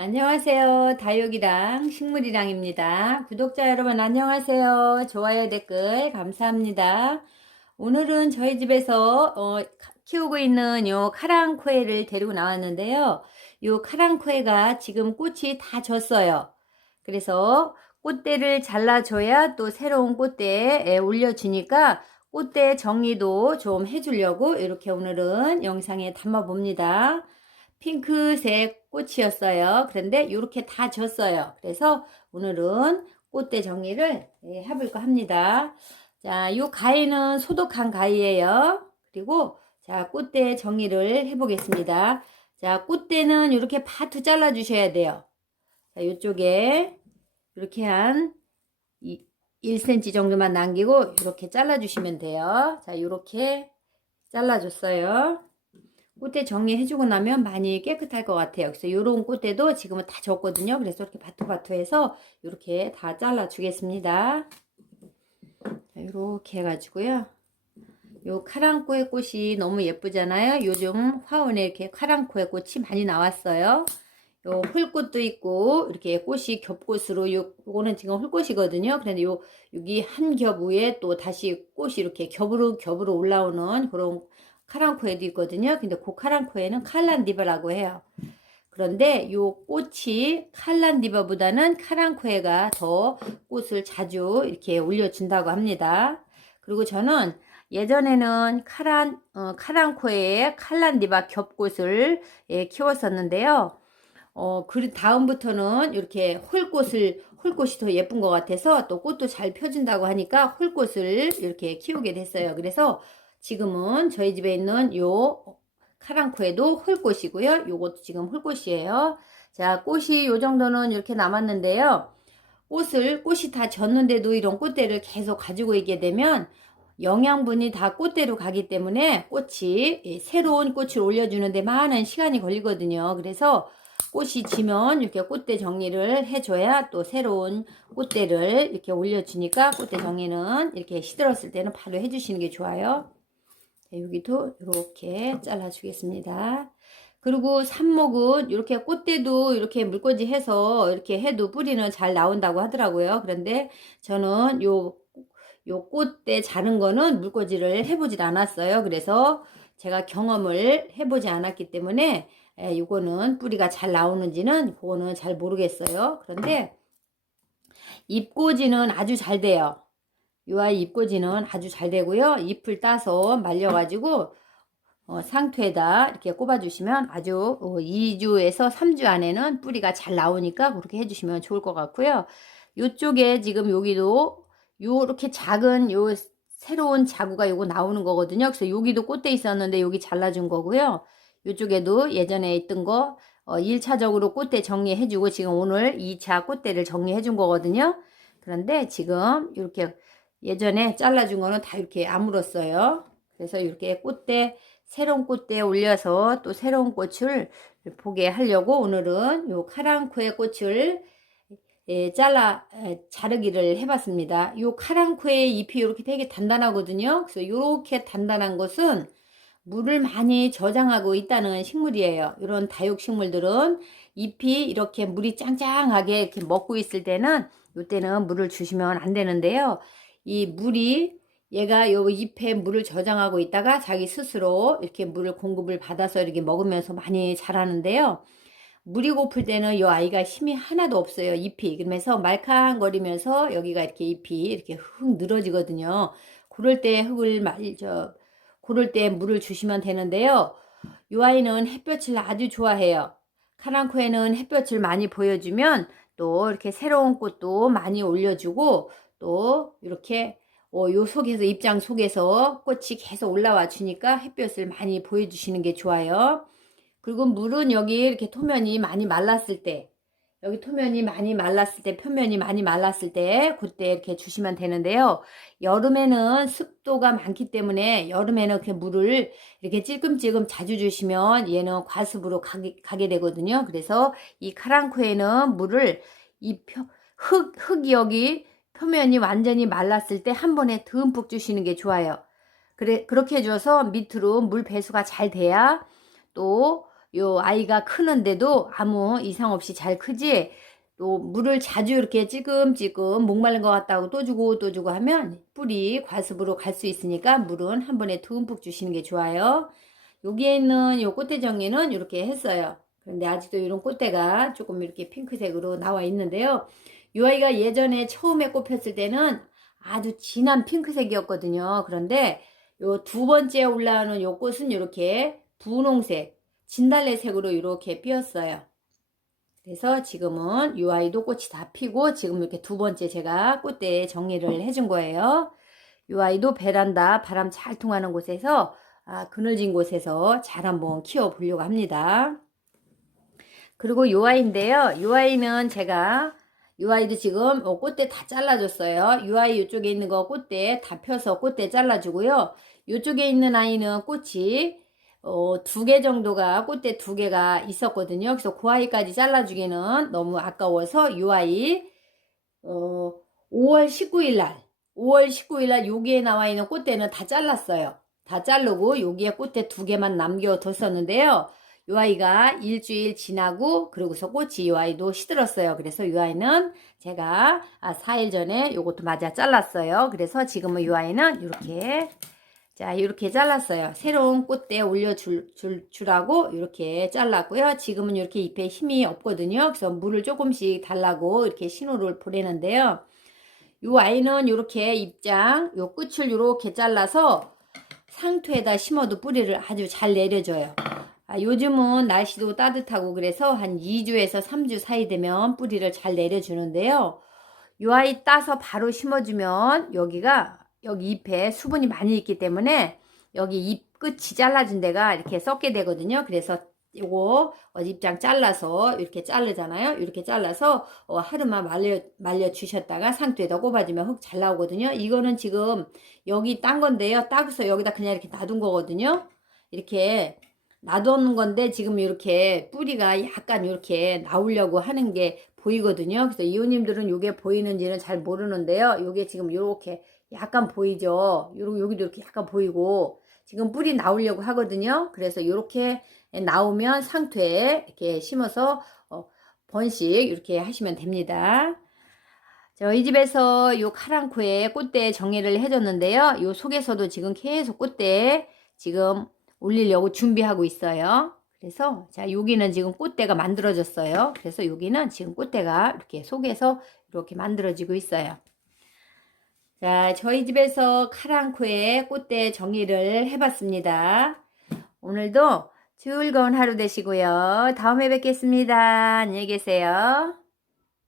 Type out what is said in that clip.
안녕하세요. 다육이랑 식물이랑입니다. 구독자 여러분 안녕하세요. 좋아요 댓글 감사합니다. 오늘은 저희 집에서 어, 키우고 있는 요 카랑코에를 데리고 나왔는데요. 요 카랑코에가 지금 꽃이 다 졌어요. 그래서 꽃대를 잘라줘야 또 새로운 꽃대에 올려주니까 꽃대 정리도 좀 해주려고 이렇게 오늘은 영상에 담아 봅니다. 핑크색 꽃이었어요. 그런데 이렇게 다 졌어요. 그래서 오늘은 꽃대 정리를 예, 해볼까 합니다. 자, 이 가위는 소독한 가위예요. 그리고 자, 꽃대 정리를 해보겠습니다. 자, 꽃대는 이렇게 파트 잘라 주셔야 돼요. 자, 이쪽에 이렇게 한 1cm 정도만 남기고 이렇게 잘라 주시면 돼요. 자, 이렇게 잘라 줬어요. 꽃대 정리해주고 나면 많이 깨끗할 것 같아요. 그래서 이런 꽃대도 지금은 다 졌거든요. 그래서 이렇게 바투바투해서 이렇게 다 잘라주겠습니다. 자, 이렇게 해가지고요. 요 카랑코의 꽃이 너무 예쁘잖아요. 요즘 화원에 이렇게 카랑코의 꽃이 많이 나왔어요. 요 홀꽃도 있고 이렇게 꽃이 겹꽃으로 요 요거는 지금 홀꽃이거든요. 그런데 요 여기 한 겹 위에 또 다시 꽃이 이렇게 겹으로 겹으로 올라오는 그런 카랑코에도 있거든요. 근데 그 카랑코에는 칼란디바라고 해요. 그런데 요 꽃이 칼란디바보다는 카랑코에가 더 꽃을 자주 이렇게 올려준다고 합니다. 그리고 저는 예전에는 카란, 어, 카랑코에 칼란디바 겹꽃을 예, 키웠었는데요. 어, 그 다음부터는 이렇게 홀꽃을, 홀꽃이 더 예쁜 것 같아서 또 꽃도 잘 펴준다고 하니까 홀꽃을 이렇게 키우게 됐어요. 그래서 지금은 저희 집에 있는 요 카랑코에도 홀꽃이고요. 요것도 지금 홀꽃이에요. 자, 꽃이 요 정도는 이렇게 남았는데요. 꽃을, 꽃이 다 졌는데도 이런 꽃대를 계속 가지고 있게 되면 영양분이 다 꽃대로 가기 때문에 꽃이 새로운 꽃을 올려주는데 많은 시간이 걸리거든요. 그래서 꽃이 지면 이렇게 꽃대 정리를 해줘야 또 새로운 꽃대를 이렇게 올려주니까 꽃대 정리는 이렇게 시들었을 때는 바로 해주시는 게 좋아요. 여기도 이렇게 잘라주겠습니다. 그리고 삽목은 이렇게 꽃대도 이렇게 물꽂이 해서 이렇게 해도 뿌리는 잘 나온다고 하더라고요. 그런데 저는 요, 요 꽃대 자른 거는 물꽂이를 해보질 않았어요. 그래서 제가 경험을 해보지 않았기 때문에 예, 이거는 뿌리가 잘 나오는지는 그거는 잘 모르겠어요. 그런데 잎꽂이는 아주 잘 돼요. 이 아이 잎꽂이는 아주 잘 되고요. 잎을 따서 말려가지고 어, 상토에다 이렇게 꼽아주시면 아주 어, 2주에서 3주 안에는 뿌리가 잘 나오니까 그렇게 해주시면 좋을 것 같고요. 이쪽에 지금 여기도 요렇게 작은 요 새로운 자구가 요거 나오는 거거든요. 그래서 여기도 꽃대 있었는데 여기 잘라준 거고요. 이쪽에도 예전에 있던 거 어, 1차적으로 꽃대 정리해주고 지금 오늘 2차 꽃대를 정리해준 거거든요. 그런데 지금 이렇게 예전에 잘라준 거는 다 이렇게 아물었어요. 그래서 이렇게 꽃대 새로운 꽃대에 올려서 또 새로운 꽃을 보게 하려고 오늘은 요 카랑코의 꽃을 예, 잘라 예, 자르기를 해봤습니다. 요 카랑코의 잎이 이렇게 되게 단단하거든요. 그래서 이렇게 단단한 것은 물을 많이 저장하고 있다는 식물이에요. 이런 다육식물들은 잎이 이렇게 물이 짱짱하게 이렇게 먹고 있을 때는 이때는 물을 주시면 안 되는데요. 이 물이 얘가 요 잎에 물을 저장하고 있다가 자기 스스로 이렇게 물을 공급을 받아서 이렇게 먹으면서 많이 자라는데요. 물이 고플 때는 이 아이가 힘이 하나도 없어요. 잎이. 그러면서 말캉거리면서 여기가 이렇게 잎이 이렇게 흙 늘어지거든요. 그럴 때 흙을 말저 그럴 때 물을 주시면 되는데요. 이 아이는 햇볕을 아주 좋아해요. 카랑코에는 햇볕을 많이 보여주면 또 이렇게 새로운 꽃도 많이 올려주고 또 이렇게 어, 요 속에서 입장 속에서 꽃이 계속 올라와 주니까 햇볕을 많이 보여주시는 게 좋아요. 그리고 물은 여기 이렇게 토면이 많이 말랐을 때 여기 토면이 많이 말랐을 때 표면이 많이 말랐을 때 그때 이렇게 주시면 되는데요. 여름에는 습도가 많기 때문에 여름에는 이렇게 물을 이렇게 찔끔찔끔 자주 주시면 얘는 과습으로 가게, 가게 되거든요. 그래서 이 카랑코에는 물을 이 표, 흙, 흙이 여기 표면이 완전히 말랐을 때 한 번에 듬뿍 주시는 게 좋아요. 그래, 그렇게 해줘서 밑으로 물 배수가 잘 돼야 또 요 아이가 크는데도 아무 이상 없이 잘 크지. 또 물을 자주 이렇게 찌금찌금 목마른 것 같다고 또 주고 또 주고 하면 뿌리 과습으로 갈 수 있으니까 물은 한 번에 듬뿍 주시는 게 좋아요. 여기에 있는 요 꽃대 정리는 이렇게 했어요. 그런데 아직도 이런 꽃대가 조금 이렇게 핑크색으로 나와 있는데요. 이 아이가 예전에 처음에 꽃 폈을 때는 아주 진한 핑크색이었거든요. 그런데 요 두 번째 올라오는 요 꽃은 이렇게 분홍색, 진달래색으로 이렇게 피었어요. 그래서 지금은 이 아이도 꽃이 다 피고 지금 이렇게 두 번째 제가 꽃대 정리를 해준 거예요. 이 아이도 베란다 바람 잘 통하는 곳에서 아, 그늘진 곳에서 잘 한번 키워 보려고 합니다. 그리고 이 아이인데요. 이 아이는 제가 이 아이도 지금 어, 꽃대 다 잘라줬어요. 이 아이 이쪽에 있는 거 꽃대 다 펴서 꽃대 잘라주고요. 이쪽에 있는 아이는 꽃이 어, 두 개 정도가 꽃대 두 개가 있었거든요. 그래서 그 아이까지 잘라주기는 너무 아까워서 이 아이 어, 5월 19일 날 5월 19일 날 여기에 나와 있는 꽃대는 다 잘랐어요. 다 자르고 여기에 꽃대 두 개만 남겨뒀었는데요. 이 아이가 일주일 지나고 그러고서 꽃이 이 아이도 시들었어요. 그래서 이 아이는 제가 아, 4일 전에 요것도 맞아 잘랐어요. 그래서 지금은 이 아이는 이렇게 자 이렇게 잘랐어요. 새로운 꽃대 올려줄 줄, 주라고 이렇게 잘랐고요. 지금은 이렇게 잎에 힘이 없거든요. 그래서 물을 조금씩 달라고 이렇게 신호를 보내는데요. 이 아이는 이렇게 잎장 요 끝을 이렇게 잘라서 상토에다 심어도 뿌리를 아주 잘 내려줘요. 아, 요즘은 날씨도 따뜻하고 그래서 한 2주에서 3주 사이 되면 뿌리를 잘 내려주는데요. 요 아이 따서 바로 심어주면 여기가 여기 잎에 수분이 많이 있기 때문에 여기 잎 끝이 잘라진 데가 이렇게 썩게 되거든요. 그래서 요거 어, 잎장 잘라서 이렇게 자르잖아요. 이렇게 잘라서 어, 하루만 말려 말려 주셨다가 상토에다 꼽아주면 흙 잘 나오거든요. 이거는 지금 여기 딴 건데요. 따서 여기다 그냥 이렇게 놔둔 거거든요. 이렇게 놔두는 건데 지금 이렇게 뿌리가 약간 이렇게 나오려고 하는 게 보이거든요. 그래서 이호님들은 이게 보이는지는 잘 모르는데요. 이게 지금 이렇게 약간 보이죠. 요 여기도 이렇게 약간 보이고 지금 뿌리 나오려고 하거든요. 그래서 이렇게 나오면 상토에 이렇게 심어서 어, 번씩 이렇게 하시면 됩니다. 저희 집에서 요 카랑코에 꽃대 정리를 해줬는데요. 요 속에서도 지금 계속 꽃대 지금 올리려고 준비하고 있어요. 그래서 자 여기는 지금 꽃대가 만들어졌어요. 그래서 여기는 지금 꽃대가 이렇게 속에서 이렇게 만들어지고 있어요. 자 저희 집에서 카랑코에 꽃대 정리를 해봤습니다. 오늘도 즐거운 하루 되시고요. 다음에 뵙겠습니다. 안녕히 계세요.